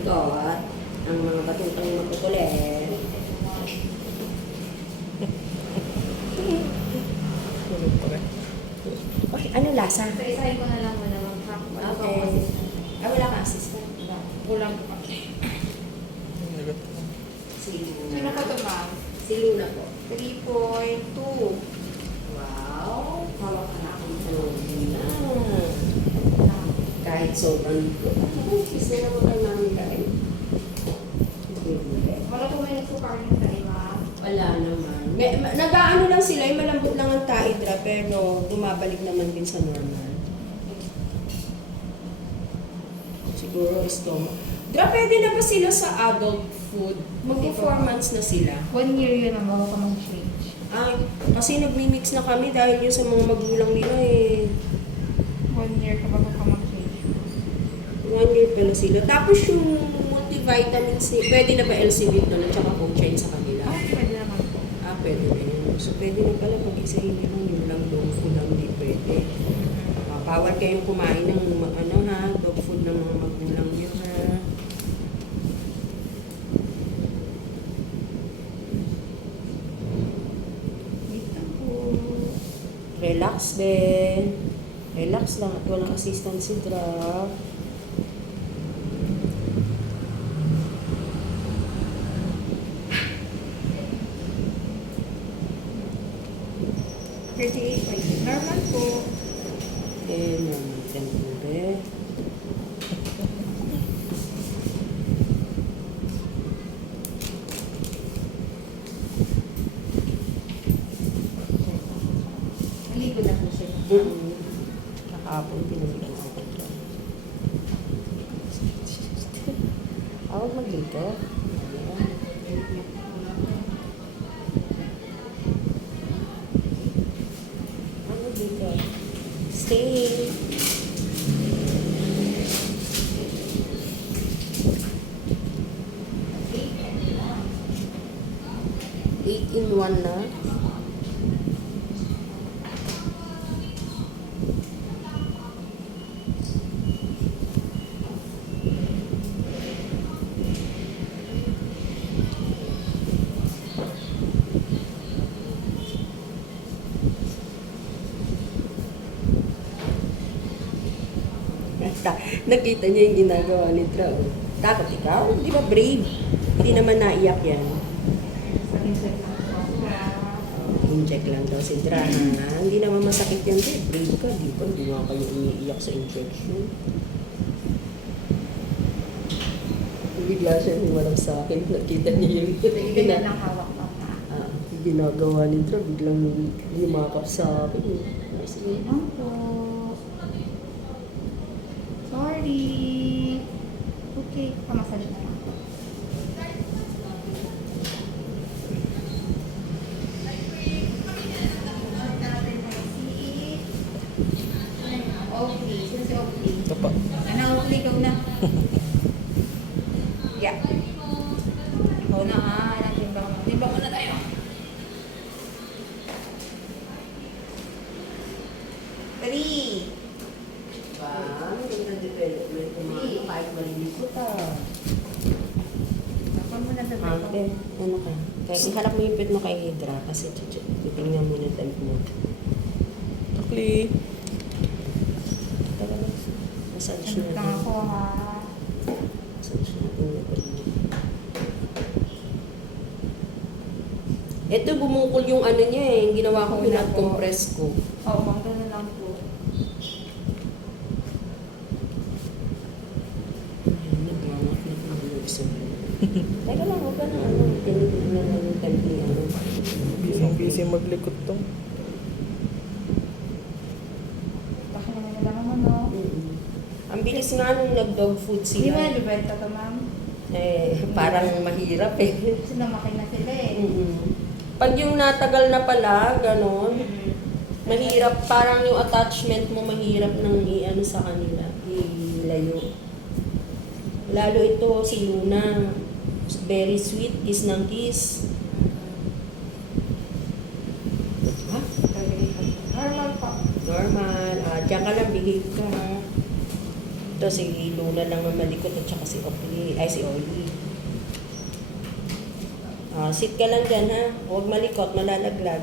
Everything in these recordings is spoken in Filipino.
mabigot, ang mga batutang makukulit. Okay, ano lasa? So, isahin ko na lang muna mag-hack. Okay. Wala ka assistant. Kulang pa. Sino ko ito, ma'am? Si Luna po. 3.2. Wow! Hawak ka na akong tanong na. Kahit sobrang kiss na naman kayo namin kain. Wala po may nagsukar ng tayo, ma'am. Wala naman. Nag-aano lang sila, yung malambot lang ang taidra, pero bumabalik naman din sa normal. Siguro stomach. Dra, pwede na ba sila sa adult food? Mag-4 months na sila. 1 year yun ang bago ka mag-change. Ay, kasi nag-mix na kami dahil yung sa mga magulang nila 1 year ka bago ka mag-change. 1 year pala sila. Tapos yung multivitamins, pwede na ba LC-Vit doon at saka Cochain sa kanila? Pwede naman po. Pwede rin. So, pwede na pala pag-isahin nyo lang yun lang dog food lang di pwede. Bawal kayong kumain ng dog food ng mga magulang nyo ha. Wait lang po. Relax din. Relax lang at walang assistance si Drap. Normal po. Normal temperature. Maligo na po siya. Nakapon, pinagyan ako dyan. Awag maglito. Ano dito? Stay. Eight in one na. Nakita niya yung ginagawa ni Tra. Takot ikaw? Di ba brave? Hindi naman naiyak yan. Inject lang daw si Tra. Hindi naman masakit yan. Brave ka, di ba? Hindi nga kayo umiiyak sa injection. Bigla siya niwalang sa akin. Nakita niya yung Ganyan lang hawak pa. ginagawa ni Tra. Biglang limakap sa akin. Sige. Sorry. Okay, pamasage na lang. Okay, sino si okay? Ito pa. Ano, okay, ikaw na. Yeah. Ikaw na ha, timbang mo. Timbang mo na tayo. Three. Ganda development ng mga kahit malilikot Takpan mo na sa Okay, ano ka? Kaya iharap mo yung pit mo kay Hydra kasi titingnan mo na type mo. Takli. Tara na. Massage na Lang ako ha. Massage na ito. Ito bumukol yung ano niya yung ginawa ko pinag-compress ko. Oo, mga ganun lang po. Teka lang, huwag ka na tinignan na yung type niya. Busy maglikot to. Baka naman nalaman mo, no? Ang bilis nga nung nag-dog food Hindi mo sila. nalibenta to, ma'am. Parang mahirap eh. Sinamakay na sila eh. Pag yung natagal na pala, ganon, mahirap, parang yung attachment mo mahirap nang i-ano sa kanila, ilayo. Lalo ito, si Luna, very sweet, kiss ng kiss. Ha? Normal pa. Normal. Diyan ka lang, behave ka ha. Ito si Luna lang ang malikot at saka si Oli. Ay, si Oli. Sit ka lang dyan ha. Huwag malikot, malalaglag.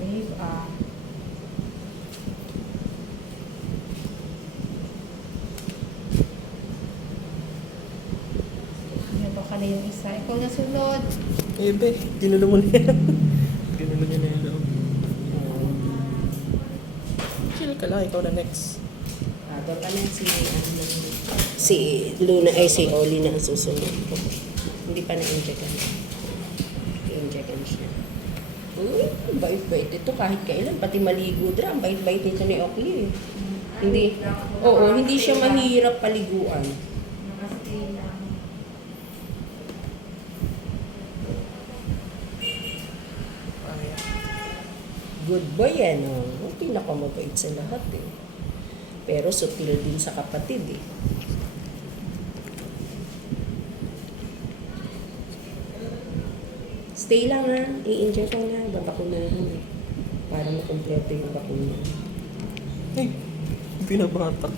Babe, Ano ka na yung isa? Ikaw na sunod. Ebe, ginulo mo na yan. Ginulo niya na yung loob. Chill ka lang, ikaw na next. Doon ka na si Luna ay si Oli na ang susunod. Hindi pa na-injectan. I-injectan siya. Uy, bait-bait ito kahit kailan. Pati maligo dra. Ang bait-bait nito ni Oakley eh. Hindi, oo, hindi siya mahirap paliguan. Nakastay lang. Good boy yan, oh. Pinakamabait sa lahat eh. Pero sutil din sa kapatid eh. Stay lang ha. I-inject ka na. Babakunahan eh. Para makumpleto yung bakuna. Ay, binabatak.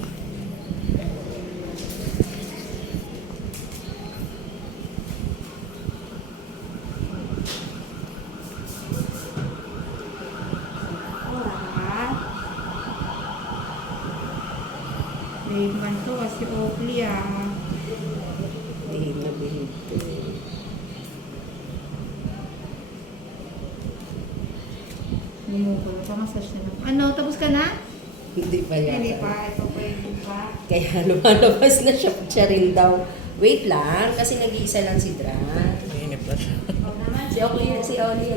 Babe man to kasi Oakley Bihib na bihib to. Bumukulo pa, massage na lang. Ano, tapos ka na? Hindi pa yata. Hindi pa, ito pa yung pa. Kaya lumalabas na siya rin daw. Wait lang, kasi nag-iisa lang si Dra. Mainip na siya. Ikaw naman. Si Oli yan,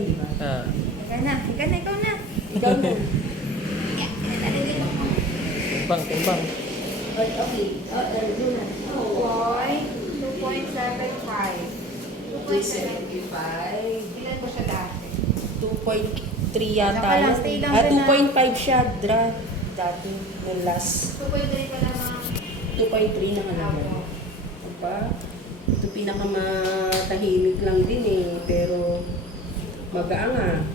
di ba? Ikaw na, ikaw na. Ikaw na. Timbang, timbang. Okay. Luna. 2.75. 275. Ilan ko siya dati? 2.3 yata. Naka lang, yan. stay lang ka na. 2.5 siya, Dra. Dati, yung last. 2.3 pa naman. 2.3 na nga naman. Diba? Ito pinakamatahimik lang din eh. Pero, magaang ah.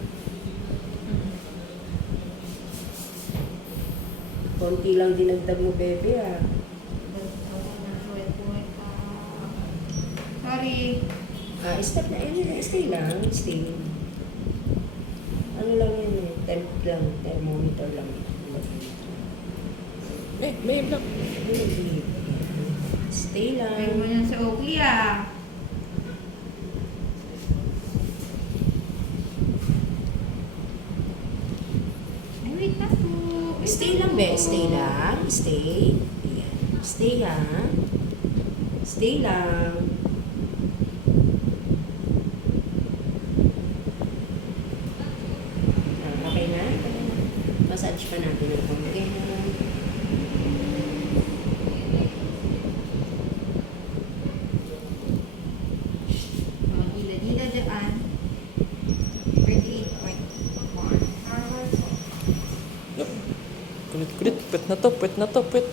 Konti lang dinagdag mo, bebe ah. Sorry. Step na yun. Stay lang. Stay. Ano lang yun eh. Temp lang. Thermometer lang. May lang. Stay lang. Pero mo yan sa Oakley Ay, wait na po. Stay lang, be. Stay lang. Stay. Ayan. Stay ha. Stay lang. Okay na? Massage pa natin ang konti. Gila-gila dyan. 38.1. Kulit-kulit. Pwet na to, pwet na to, pwet.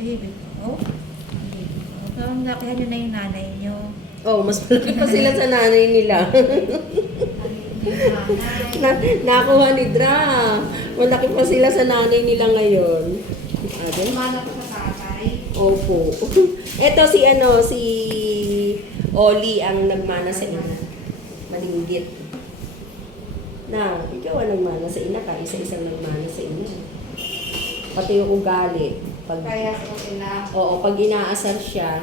Baby. Oh. Ang lakihan nyo na yung nanay nyo. Oh, mas malaki pa sila sa nanay nila. Nakuha ni Dra. Malaki pa sila sa nanay nila ngayon. Adel? Mana ko sa tatay. Opo. Eto si si Oli ang nagmana sa ina. Malinggit. Na, ikaw ang nagmana sa ina ka, isa-isang nagmana sa ina. Pati yung ugali. Kaya sa sila. Oo, pag inaasar siya,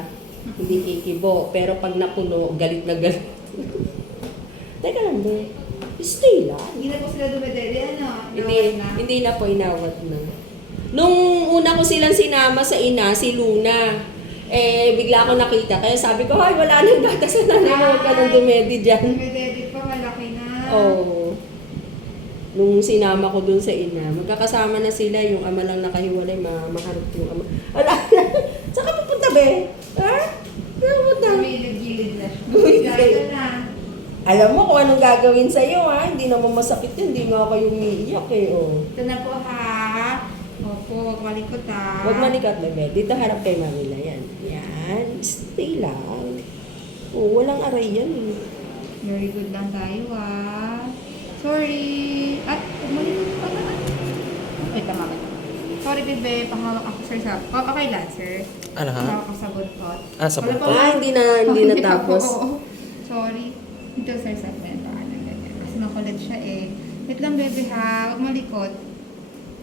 hindi kikibo. Pero pag napuno, galit na galit. Teka lang, be. Stay lang. Hindi na po sila dumedede, ano? Hindi na po, inawat na. Nung una ko silang sinama sa ina, si Luna, bigla ako nakita. Kaya sabi ko, ay, wala nang gata sa nanay mo, huwag ka nang dumedi dyan. Dumedede pa, malaki na. Oo. Nung sinama ko dun sa ina, magkakasama na sila, yung ama lang nakahiwalay, maharap yung ama. Wala na. Saan ka pupunta, be? Ha? Saan ka pupunta? Gumilid-gilid na siya. Gumilid. Gaya na. Alam mo kung anong gagawin sa'yo, ha? Hindi naman masakit yun. Hindi nga kayo umiiyak, eh, oh. Ito na po ha. Opo, huwag malikot ha. Huwag malikot, bebe. Dito harap kay Mamila. Yan. Yan. Stay lang. Oh, walang aray yan, eh. Very good lang tayo ha. Sorry. At malikot pa na. Wait, tama ba? Sorry, bebe. Pahawak ako, sir. Okay lang, sir. Ano ha? Pahawak ako sa buntot. Ah, sa Wala buntot. pa- Ah, hindi na tapos. Oo. Sorry. Ito, sir, sa akin. Ganyan. Kasi makulit siya eh. Wait lang, bebe ha. Huwag malikot.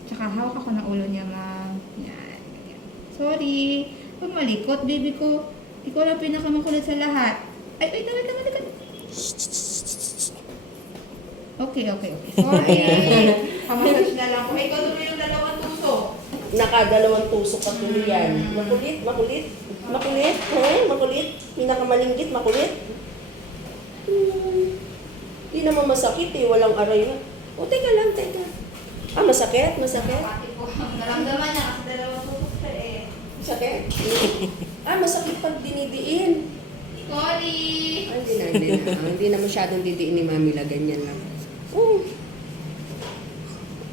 Tsaka hawak ako ng ulo niya, ma'am. Yan. Ganyan. Sorry. Huwag malikot, baby ko. Ikaw lang pinakamakulit sa lahat. Ay, wait lang, malikot. Okay. Sorry. Pamasage na lang ko. Ikaw tuloy yung dalawang tuso. Nakadalawang tusok ka tuloy yan. Makulit. Makulit. Makulit. Pinakamalingkit, makulit. Hindi naman masakit, eh. Walang aray na. O, teka lang. Ah, masakit? Pati ko. Naramdaman niya kasi dalawang tusok siya eh. Masakit? Ah, masakit pag dinidiin. Sorry. Ay, hindi na. Hindi na masyadong didiin ni Mamila. Ganyan lang. Oh.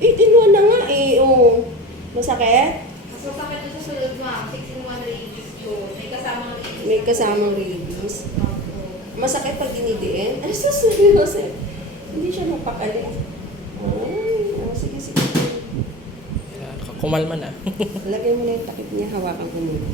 18-1 na nga, eh. Oh. Masakit? So, sakit na sa sunod, ma'am. 6-in-1 rabies yun. May kasamang rabies. May kasamang rabies. Opo. Masakit pag dinidiin? Ano sa seryoso? Hindi siya mapakali. Ay, oh, sige. Kumalma na. Lagay mo na yung takip niya, hawakan ko muna.